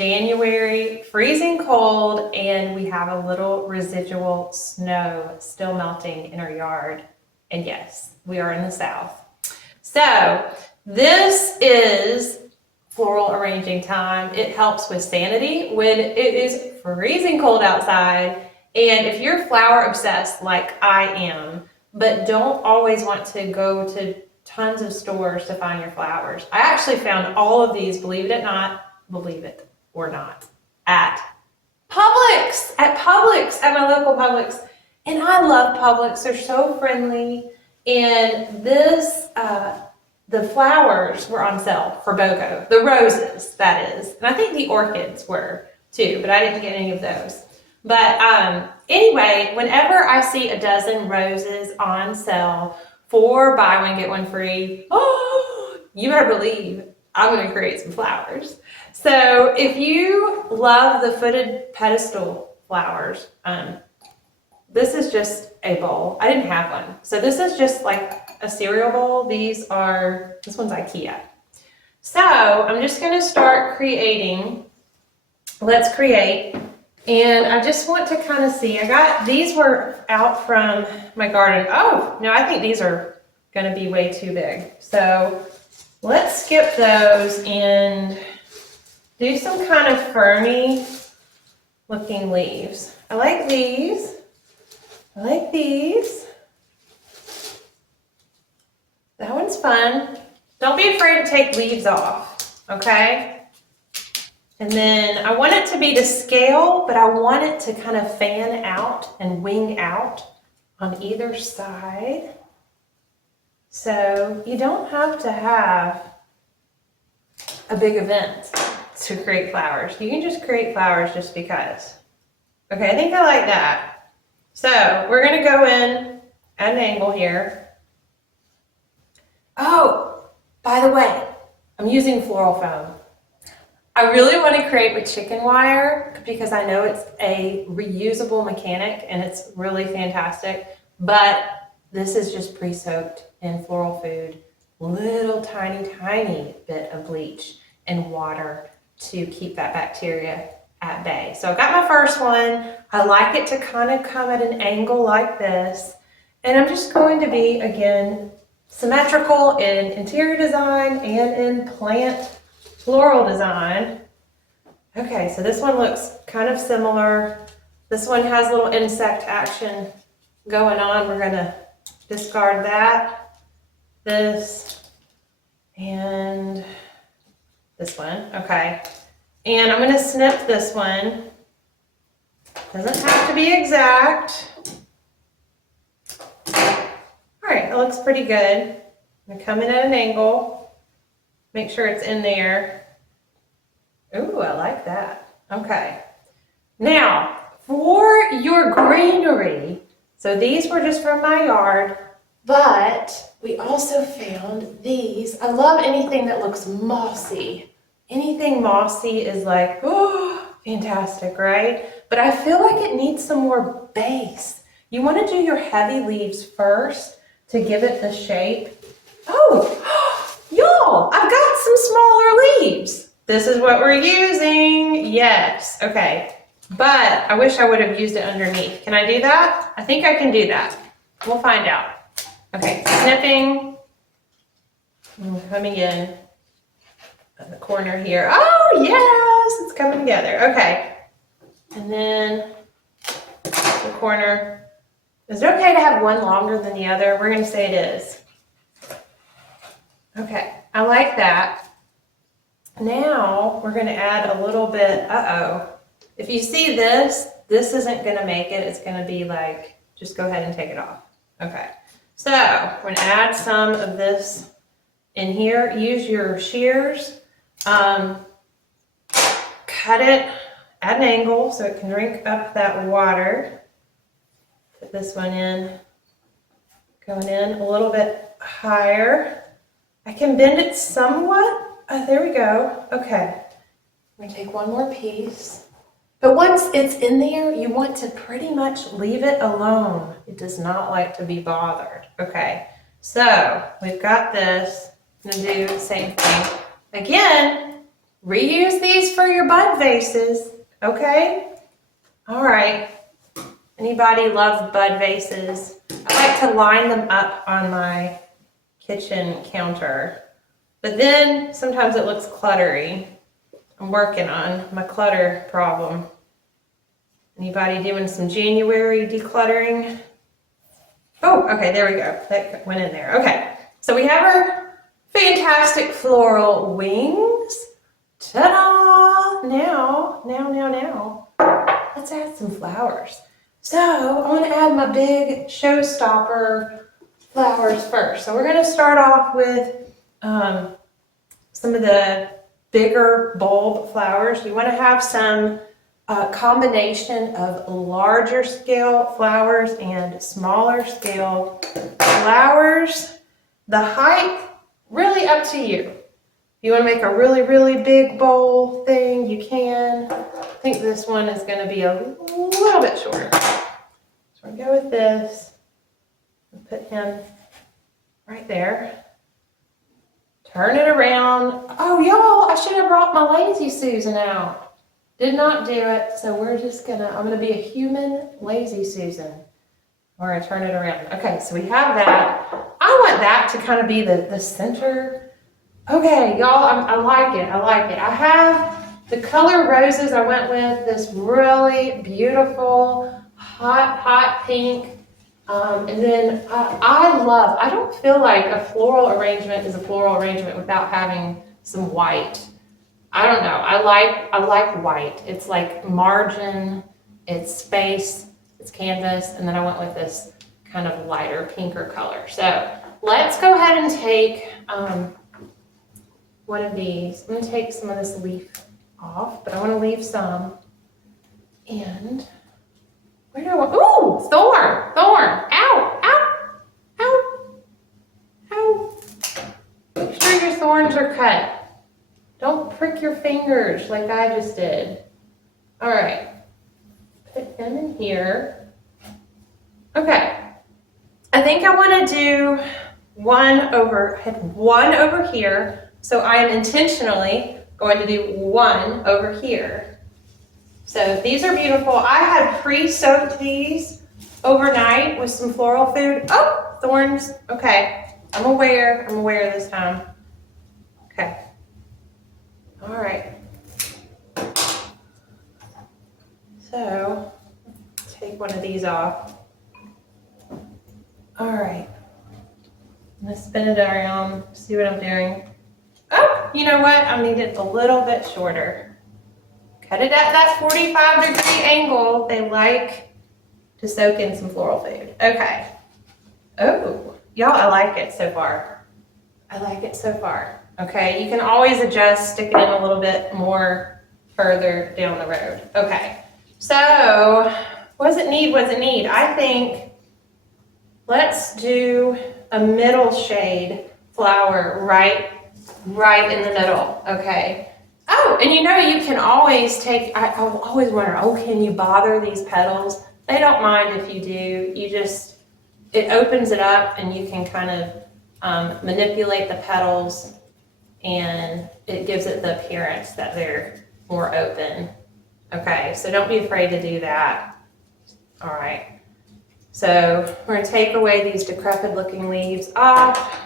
January, freezing cold, and we have a little residual snow still melting in our yard. And yes, we are in the South. So this is floral arranging time. It helps with sanity when it is freezing cold outside. And if you're flower obsessed like I am, but don't always want to go to tons of stores to find your flowers, I actually found all of these, believe it or not, at Publix, at my local Publix. And I love Publix. They're so friendly. And this, the flowers were on sale for BOGO. The roses, that is. And I think the orchids were too, but I didn't get any of those. But anyway, whenever I see a dozen roses on sale for buy one, get one free, oh, you better believe I'm going to create some flowers. So if you love the footed pedestal flowers, this is just a bowl. I didn't have one. So this is just like a cereal bowl. This one's IKEA. So I'm just going to start creating. Let's create. And I just want to kind of see, these were out from my garden. Oh, no, I think these are going to be way too big. So let's skip those and do some kind of ferny looking leaves. I like these. I like these. That one's fun. Don't be afraid to take leaves off, okay? And then I want it to be to scale, but I want it to kind of fan out and wing out on either side. So you don't have to have a big event to create flowers. You can just create flowers just because. Okay, I think I like that. So we're gonna go in at an angle here. Oh, by the way, I'm using floral foam. I really want to create with chicken wire because I know it's a reusable mechanic and it's really fantastic, but this is just pre-soaked in floral food, little tiny bit of bleach and water to keep that bacteria at bay. So I got my first one. I like it to kind of come at an angle like this, and I'm just going to be, again, symmetrical in interior design and in plant floral design. Okay, so this one looks kind of similar. This one has a little insect action going on. We're gonna discard that, this, and this one. Okay, and I'm gonna snip this one. Doesn't have to be exact. All right, it looks pretty good. I'm gonna come in at an angle. Make sure it's in there. Ooh, I like that. Okay. Now, for your greenery, so these were just from my yard, but we also found these. I love anything that looks mossy. Anything mossy is like, oh, fantastic, right? But I feel like it needs some more base. You want to do your heavy leaves first to give it the shape. Oh, y'all, I've got some smaller leaves. This is what we're using. Yes. Okay. But I wish I would have used it underneath. Can I do that? I think I can do that. We'll find out. Okay. Snipping. Coming in at the corner here. Oh, yes. It's coming together. Okay. And then the corner. Is it okay to have one longer than the other? We're going to say it is. Okay. I like that. Now we're going to add a little bit, if you see this isn't going to make it. It's going to be like, just go ahead and take it off. Okay. So we're going to add some of this in here. Use your shears. Cut it at an angle so it can drink up that water. Put this one in. Going in a little bit higher. I can bend it somewhat. There we go. Okay. I'm going to take one more piece. But once it's in there, you want to pretty much leave it alone. It does not like to be bothered. Okay. So we've got this. I'm going to do the same thing. Again, reuse these for your bud vases, okay? All right. Anybody love bud vases? I like to line them up on my kitchen counter, but then sometimes it looks cluttery. I'm working on my clutter problem. Anybody doing some January decluttering? Oh, okay, there we go. That went in there. Okay, so we have our fantastic floral wings. Ta-da! Now, let's add some flowers. So I want to add my big showstopper flowers first. So we're going to start off with some of the bigger bulb flowers. You want to have some combination of larger scale flowers and smaller scale flowers. The height, really up to you. If you want to make a really, really big bowl thing, you can. I think this one is going to be a little bit shorter. So we're going to go with this and put him right there. Turn it around. Oh, y'all, I should have brought my Lazy Susan out. Did not do it, so we're just I'm gonna be a human Lazy Susan. We're gonna turn it around. Okay, so we have that. I want that to kind of be the center. Okay, y'all, I like it, I have the color roses. I went with this really beautiful, hot pink. And then I don't feel like a floral arrangement is a floral arrangement without having some white. I don't know. I like white. It's like margin, it's space, it's canvas, and then I went with this kind of lighter pinker color. So let's go ahead and take one of these. I'm going to take some of this leaf off, but I want to leave some. And where do I want? Ooh, thorn! Ow! Make sure your thorns are cut. Don't prick your fingers like I just did. All right, put them in here. Okay, I think I want to do one over here. So I am intentionally going to do one over here. So these are beautiful. I had pre-soaked these overnight with some floral food. Oh, thorns. Okay, I'm aware this time. Okay. All right. So take one of these off. All right. I'm gonna spin it around, see what I'm doing. Oh, you know what? I need it a little bit shorter. Cut it at that 45-degree angle. They like to soak in some floral food. Okay. Oh, y'all, I like it so far. Okay, you can always adjust, stick it in a little bit more further down the road. Okay, so what does it need? I think let's do a middle shade flower right in the middle, okay? Oh, and you know, you can always take, I always wonder, can you bother these petals? They don't mind if you do. It opens it up and you can kind of manipulate the petals and it gives it the appearance that they're more open. Okay, so don't be afraid to do that. All right, so we're gonna take away these decrepit looking leaves off.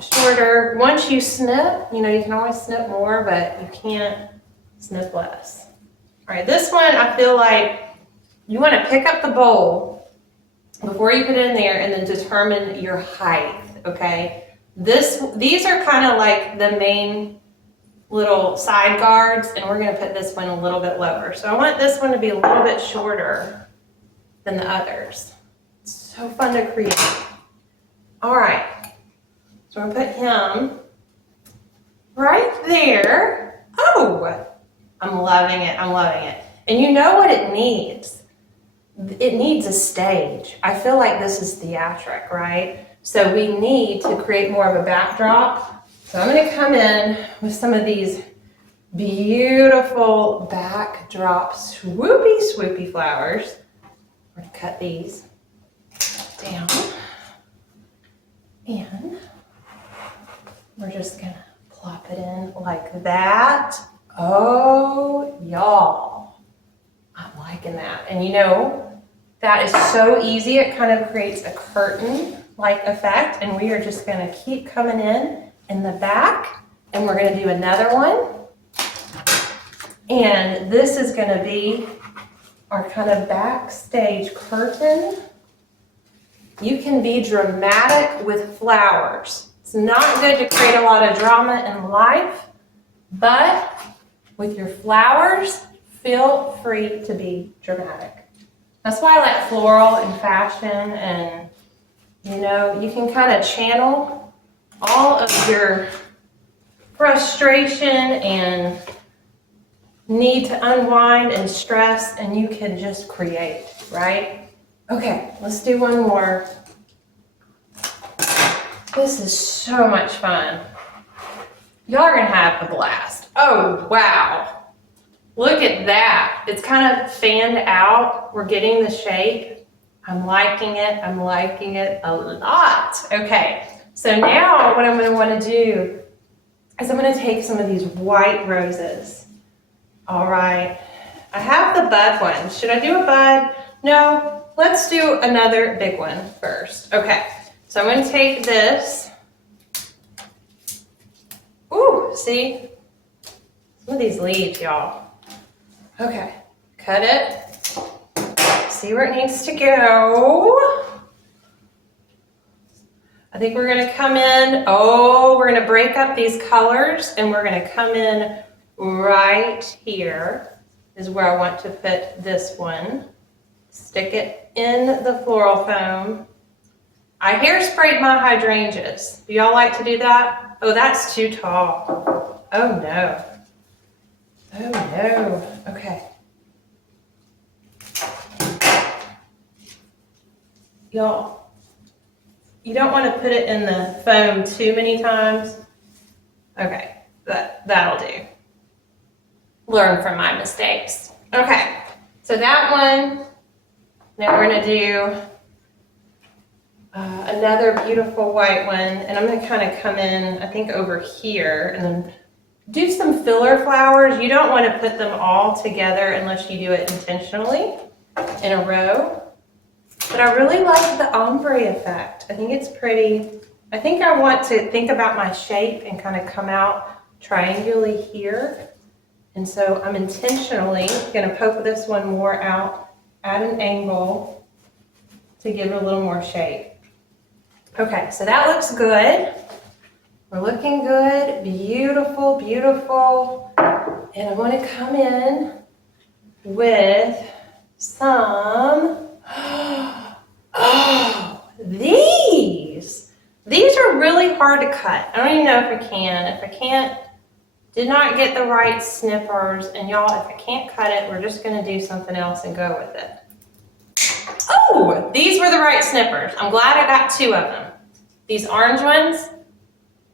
Shorter. Once you snip, you can always snip more, but you can't snip less. All right, this one, I feel like you want to pick up the bowl before you put it in there and then determine your height, okay? These are kind of like the main little side guards, and we're going to put this one a little bit lower. So I want this one to be a little bit shorter than the others. It's so fun to create. All right. So I'm gonna put him right there. Oh, I'm loving it. And you know what it needs? It needs a stage. I feel like this is theatric, right? So we need to create more of a backdrop. So I'm gonna come in with some of these beautiful backdrop swoopy flowers. We're gonna cut these down. And we're just gonna plop it in like that. Oh, y'all, I'm liking that. And you know, that is so easy. It kind of creates a curtain-like effect. And we are just gonna keep coming in the back, and we're gonna do another one. And this is gonna be our kind of backstage curtain. You can be dramatic with flowers. It's not good to create a lot of drama in life, but with your flowers, feel free to be dramatic. That's why I like floral and fashion, and you know, you can kind of channel all of your frustration and need to unwind and stress, and you can just create, right? Okay, let's do one more. This is so much fun. Y'all are gonna have a blast. Oh, wow. Look at that. It's kind of fanned out. We're getting the shape. I'm liking it. I'm liking it a lot. Okay, so now what I'm gonna wanna do is I'm gonna take some of these white roses. All right, I have the bud one. Should I do a bud? No, let's do another big one first. Okay, so I'm gonna take this. Ooh, see? Some of these leaves, y'all. Okay, cut it. See where it needs to go. I think we're gonna come in, we're gonna break up these colors, and we're gonna come in right here is where I want to put this one. Stick it in the floral foam. I hairsprayed my hydrangeas. Do y'all like to do that? Oh, that's too tall. Oh no. Oh no. Okay. Y'all, you don't want to put it in the foam too many times. Okay, that'll do. Learn from my mistakes. Okay, so that one. Now we're gonna do another beautiful white one, and I'm gonna kind of come in, I think over here, and then do some filler flowers. You don't want to put them all together unless you do it intentionally in a row. But I really like the ombre effect. I think it's pretty. I think I want to think about my shape and kind of come out triangularly here. And so I'm intentionally going to poke this one more out at an angle to give it a little more shape. Okay, so that looks good. We're looking good. Beautiful, beautiful. And I want to come in with some, these. These are really hard to cut. I don't even know if I can. If I can't, did not get the right snippers. And y'all, if I can't cut it, we're just gonna do something else and go with it. Oh, these were the right snippers. I'm glad I got two of them. These orange ones,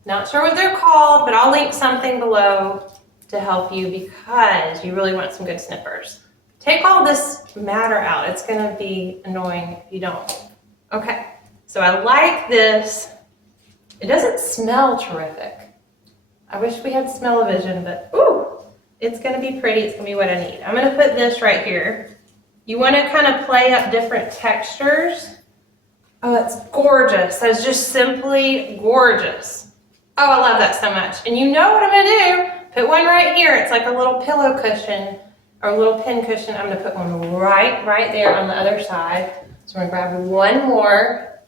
not sure what they're called, but I'll link something below to help you because you really want some good snippers. Take all this matter out. It's gonna be annoying if you don't. Okay, so I like this. It doesn't smell terrific. I wish we had smell-o-vision, but ooh, it's gonna be pretty. It's gonna be what I need. I'm gonna put this right here. You wanna kind of play up different textures. Oh, it's gorgeous. That's just simply gorgeous. Oh, I love that so much. And you know what I'm gonna do? Put one right here. It's like a little pillow cushion or a little pin cushion. I'm gonna put one right there on the other side. So I'm gonna grab one more.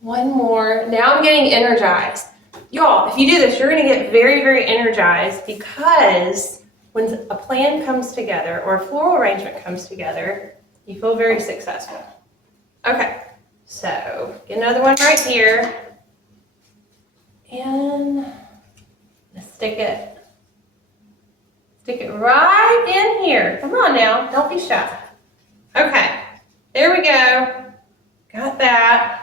Now I'm getting energized. Y'all, if you do this, you're gonna get very, very energized because when a plan comes together or a floral arrangement comes together, you feel very successful. Okay, so get another one right here. And stick it right in here. Come on now, don't be shy. Okay, there we go. Got that.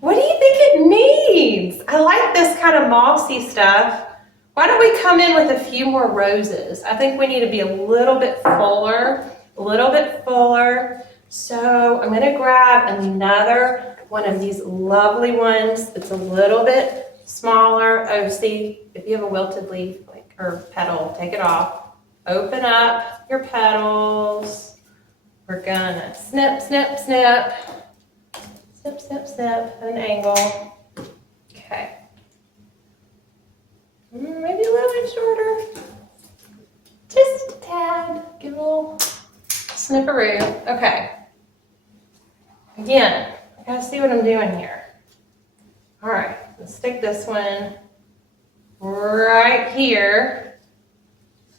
What do you think it needs? I like this kind of mossy stuff. Why don't we come in with a few more roses? I think we need to be a little bit fuller, So I'm gonna grab another one of these lovely ones. It's a little bit smaller. Oh, see, if you have a wilted leaf like or petal, take it off. Open up your petals. We're gonna snip, snip, snip. Snip, snip, snip at an angle. Okay. Maybe a little bit shorter. Just a tad. Give a little snipperoo. Okay. Again, I gotta see what I'm doing here. All right, let's stick this one right here,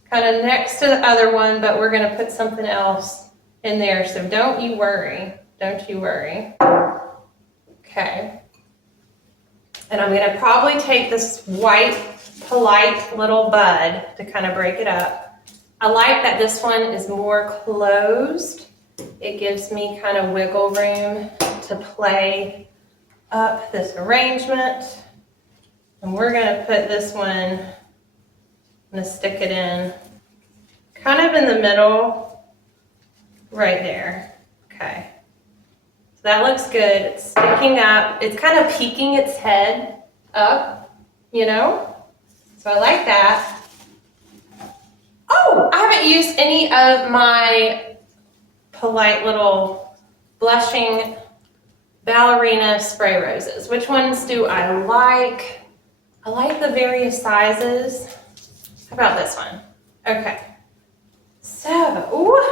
kind of next to the other one, but we're gonna put something else in there, so don't you worry. Don't you worry. Okay. And I'm gonna probably take this white, polite little bud to kind of break it up. I like that this one is more closed. It gives me kind of wiggle room to play up this arrangement. And we're gonna put this one, I'm gonna stick it in kind of in the middle, right there. Okay. So that looks good. It's sticking up. It's kind of peeking its head up, you know? So I like that. Oh, I haven't used any of my polite little blushing ballerina spray roses. Which ones do I like? I like the various sizes. How about this one? Okay. So, ooh,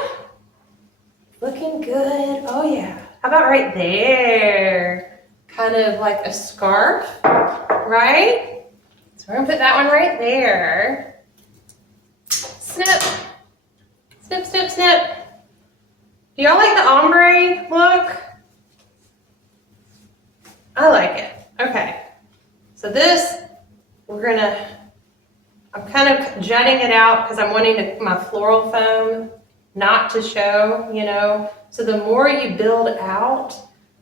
looking good. Oh yeah. How about right there? Kind of like a scarf, right? So we're gonna put that one right there. Snip, snip, snip, snip. Do y'all like the ombre look? I like it. Okay. So this, I'm kind of jutting it out because I'm wanting my floral foam not to show, you know. So the more you build out,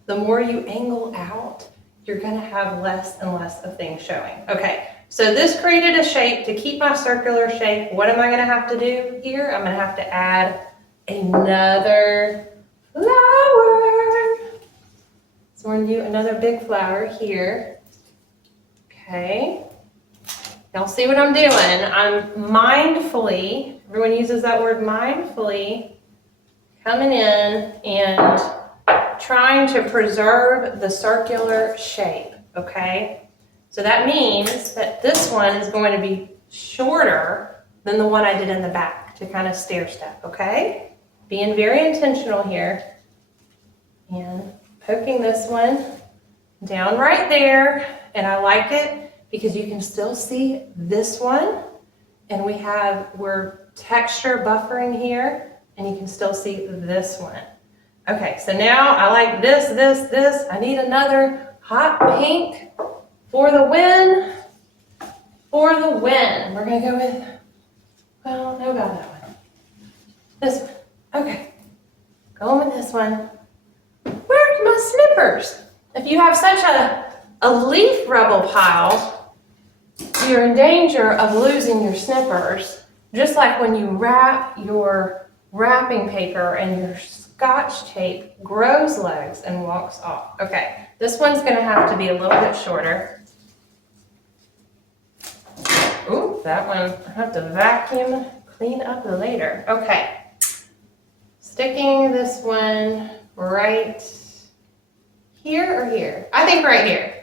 the more you angle out, you're gonna have less and less of things showing. Okay, so this created a shape. To keep my circular shape, what am I gonna have to do here? I'm gonna have to add another flower. So we're gonna do another big flower here. Okay. Y'all see what I'm doing? I'm mindfully, everyone uses that word mindfully, coming in and trying to preserve the circular shape, okay? So that means that this one is going to be shorter than the one I did in the back to kind of stair step, okay? Being very intentional here. And poking this one down right there, and I like it because you can still see this one, and we're texture buffering here, and you can still see this one. Okay, so now I like this, this, this. I need another hot pink for the win. For the win. We're gonna go with, well, no about that one. This one. Okay, going with this one. Where's my snippers? If you have such a leaf rubble pile, you're in danger of losing your snippers, just like when you wrap your wrapping paper and your Scotch tape grows legs and walks off. Okay, this one's gonna have to be a little bit shorter. Ooh, that one, I have to vacuum clean up later. Okay, sticking this one right here or here? I think right here.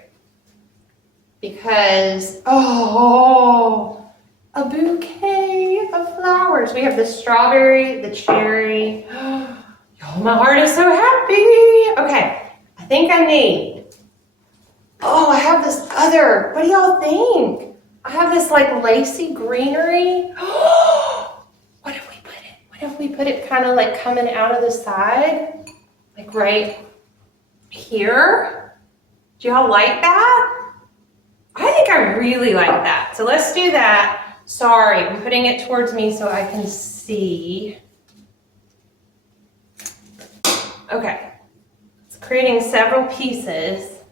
Because, oh, a bouquet of flowers. We have the strawberry, the cherry. Oh, my heart is so happy. Okay, I think I need, oh, I have this other, what do y'all think? I have this like lacy greenery. What if we put it? What if we put it kind of like coming out of the side? Like right here? Do y'all like that? I think I really like that. So let's do that. Sorry, I'm putting it towards me so I can see. Okay, it's creating several pieces.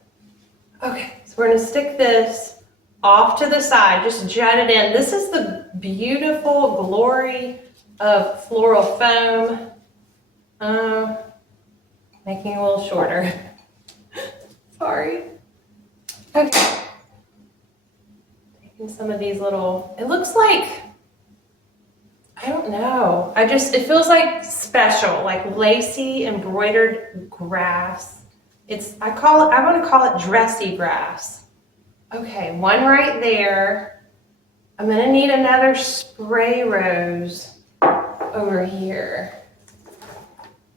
Okay, so we're gonna stick this off to the side, just jut it in. This is the beautiful glory of floral foam. Making it a little shorter. Sorry. Okay. And some of these little, it looks like, I don't know. It feels like special, like lacy embroidered grass. I want to call it dressy grass. Okay, one right there. I'm gonna need another spray rose over here.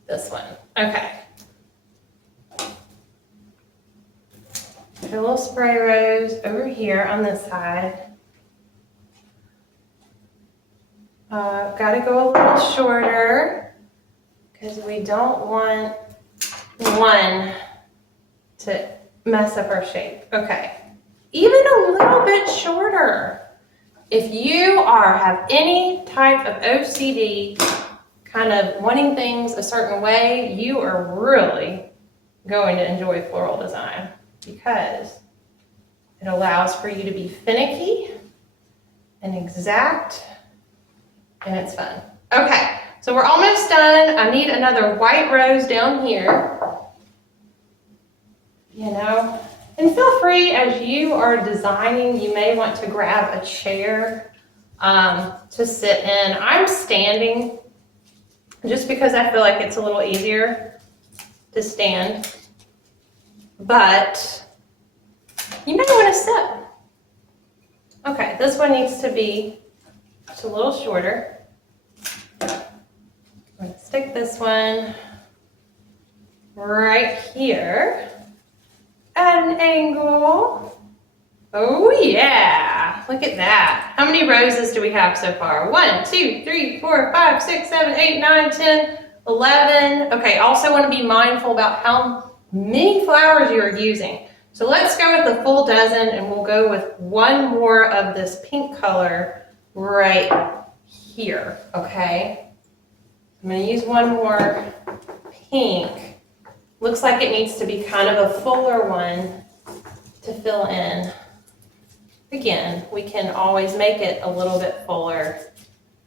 This one, okay. A little spray rose over here on this side. Gotta go a little shorter because we don't want one to mess up our shape. Okay, even a little bit shorter. If you have any type of OCD, kind of wanting things a certain way, you are really going to enjoy floral design because it allows for you to be finicky and exact, and it's fun. Okay, so we're almost done. I need another white rose down here, you know, and feel free as you are designing, you may want to grab a chair to sit in. I'm standing just because I feel like it's a little easier to stand, but you may want to sit. Okay, this one needs to be just a little shorter. I'm going to stick this one right here at an angle. Oh yeah, look at that. How many roses do we have so far? 1, 2, 3, 4, 5, 6, 7, 8, 9, 10, 11. Okay, also want to be mindful about how many flowers you are using. So let's go with the full dozen and we'll go with one more of this pink color right here, okay? I'm gonna use one more pink. Looks like it needs to be kind of a fuller one to fill in. Again, we can always make it a little bit fuller,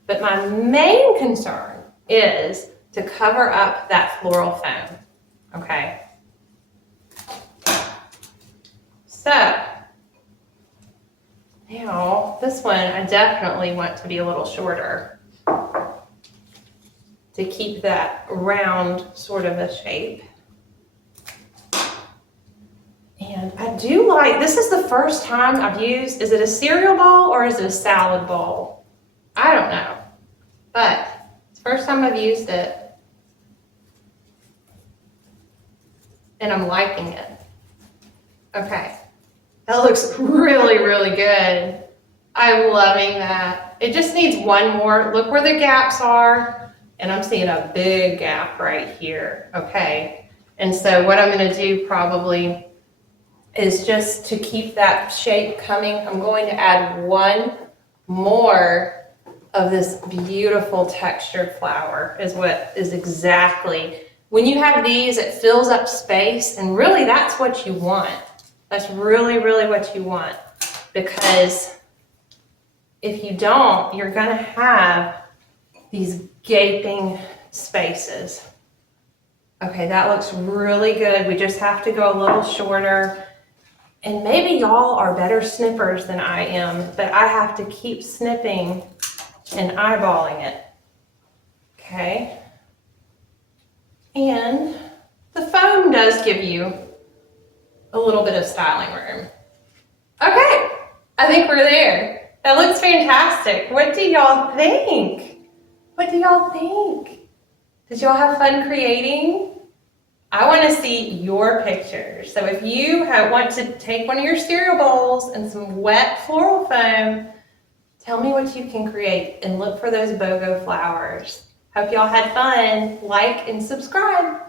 but my main concern is to cover up that floral foam, okay? So, now this one I definitely want to be a little shorter to keep that round sort of a shape. And I do like, this is the first time I've used, is it a cereal bowl or is it a salad bowl? I don't know, but it's the first time I've used it and I'm liking it. Okay, that looks really, really good. I'm loving that. It just needs one more. Look where the gaps are, and I'm seeing a big gap right here, okay? And so what I'm gonna do probably is just to keep that shape coming, I'm going to add one more of this beautiful textured flower is what is exactly, when you have these, it fills up space, and really that's what you want. That's really, really what you want, because if you don't, you're gonna have these gaping spaces. Okay, that looks really good. We just have to go a little shorter. And maybe y'all are better snippers than I am, but I have to keep snipping and eyeballing it. Okay. And the foam does give you a little bit of styling room. Okay, I think we're there. That looks fantastic. What do y'all think? What do y'all think? Did y'all have fun creating? I want to see your pictures. So if you want to take one of your cereal bowls and some wet floral foam, tell me what you can create and look for those BOGO flowers. Hope y'all had fun. Like and subscribe.